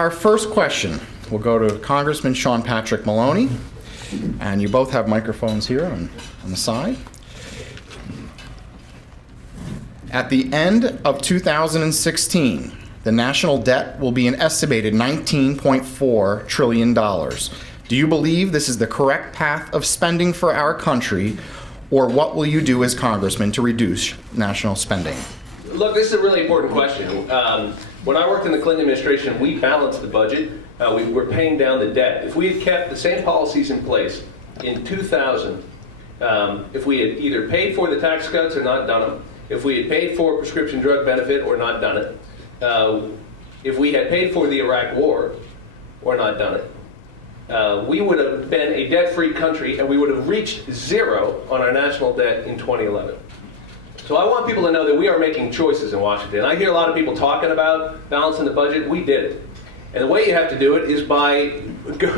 Our first question will go to Congressman Sean Patrick Maloney, and you both have microphones here on the side. At the end of 2016, the national debt will be an estimated $19.4 trillion. Do you believe this is the correct path of spending for our country, or what will you do as congressman to reduce national spending? Look, this is a really important question. When I worked in the Clinton administration, we balanced the budget. We were paying down the debt. If we had kept the same policies in place in 2000, if we had either paid for the tax cuts or not done them, if we had paid for prescription drug benefit or not done it, if we had paid for the Iraq War or not done it, we would have been a debt-free country and we would have reached zero on our national debt in 2011. So I want people to know that we are making choices in Washington. I hear a lot of people talking about balancing the budget. We did it. And the way you have to do it is by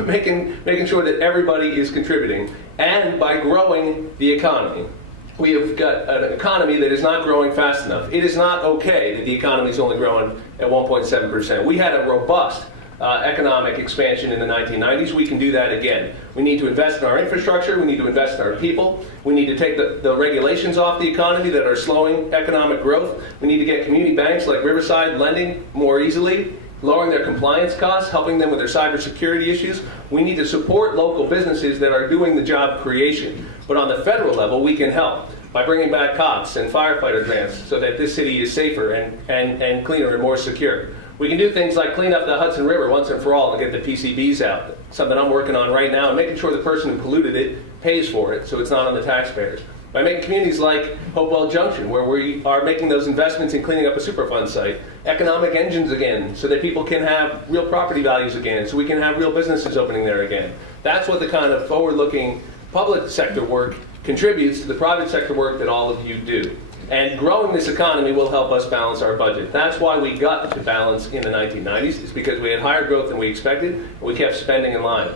making sure that everybody is contributing and by growing the economy. We have got an economy that is not growing fast enough. It is not okay that the economy is only growing at 1.7%. We had a robust economic expansion in the 1990s. We can do that again. We need to invest in our infrastructure. We need to invest in our people. We need to take the regulations off the economy that are slowing economic growth. We need to get community banks like Riverside lending more easily, lowering their compliance costs, helping them with their cybersecurity issues. We need to support local businesses that are doing the job creation. But on the federal level, we can help by bringing back cops and firefighter grants so that this city is safer and cleaner and more secure. We can do things like clean up the Hudson River once and for all and get the PCBs out, something I'm working on right now, and making sure the person who polluted it pays for it so it's not on the taxpayers. By making communities like Hopewell Junction, where we are making those investments in cleaning up a Superfund site, economic engines again, so that people can have real property values again, so we can have real businesses opening there again. That's what the kind of forward-looking public sector work contributes to the private sector work that all of you do. And growing this economy will help us balance our budget. That's why we got to balance in the 1990s. It's because we had higher growth than we expected, and we kept spending in line.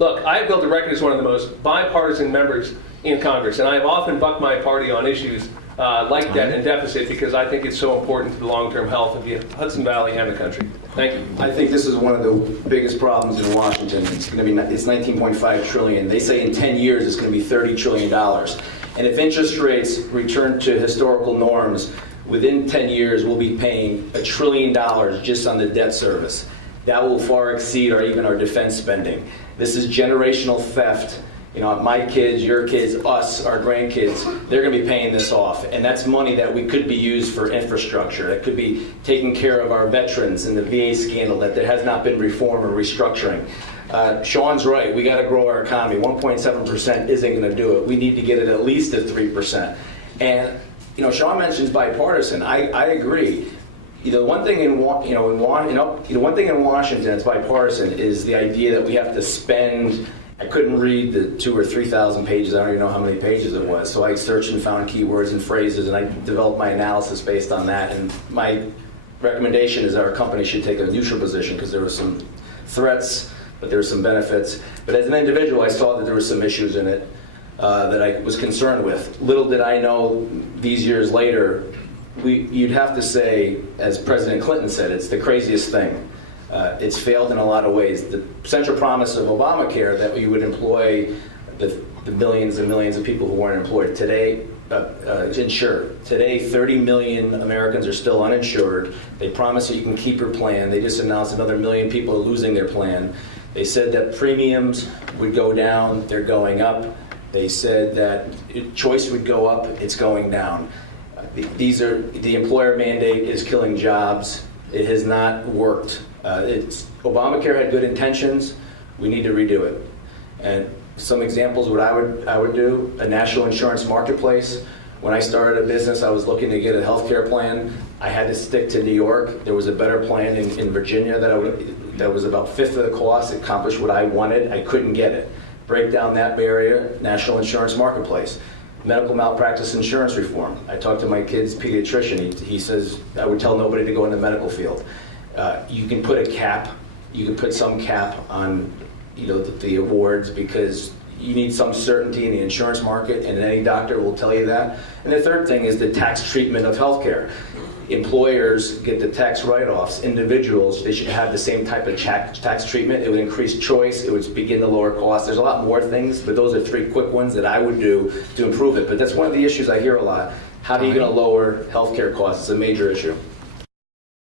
Look, I have built a record as one of the most bipartisan members in Congress, and I have often bucked my party on issues like debt and deficit because I think it's so important to the long-term health of the Hudson Valley and the country. Thank you. I think this is one of the biggest problems in Washington. It's $19.5 trillion. They say in 10 years it's going to be $30 trillion. And if interest rates return to historical norms, within 10 years we'll be paying $1 trillion just on the debt service. That will far exceed even our defense spending. This is generational theft. You know, my kids, your kids, us, our grandkids, they're going to be paying this off. And that's money that we could be used for infrastructure. That could be taking care of our veterans and the VA scandal that there has not been reform or restructuring. Sean's right. We got to grow our economy. 1.7% isn't going to do it. We need to get it at least at 3%. And you know, Sean mentions bipartisan. I agree. One thing in Washington that's bipartisan is the idea that we have to spend. I couldn't read the 2,000 or 3,000 pages. I don't even know how many pages it was. So I searched and found keywords and phrases, and I developed my analysis based on that. And my recommendation is that our company should take a neutral position because there were some threats, but there were some benefits. But as an individual, I saw that there were some issues in it that I was concerned with. Little did I know these years later, you'd have to say, as President Clinton said, it's the craziest thing. It's failed in a lot of ways. The central promise of Obamacare that we would employ the millions and millions of people who weren't employed today, insured. Today, 30 million Americans are still uninsured. They promise that you can keep your plan. They just announced another million people are losing their plan. They said that premiums would go down. They're going up. They said that choice would go up. It's going down. The employer mandate is killing jobs. It has not worked. Obamacare had good intentions. We need to redo it. And some examples what I would do: a national insurance marketplace. When I started a business, I was looking to get a health care plan. I had to stick to New York. There was a better plan in Virginia that was about a fifth of the cost, accomplished what I wanted. I couldn't get it. Break down that barrier, national insurance marketplace. Medical malpractice insurance reform. I talked to my kid's pediatrician. He says I would tell nobody to go in the medical field. You can put a cap. You can put some cap on, the awards because you need some certainty in the insurance market, and any doctor will tell you that. And the third thing is the tax treatment of healthcare. Employers get the tax write-offs. Individuals, they should have the same type of tax treatment. It would increase choice. It would begin to lower costs. There's a lot more things, but those are 3 quick ones that I would do to improve it. But that's one of the issues I hear a lot. How are you going to lower healthcare costs? It's a major issue.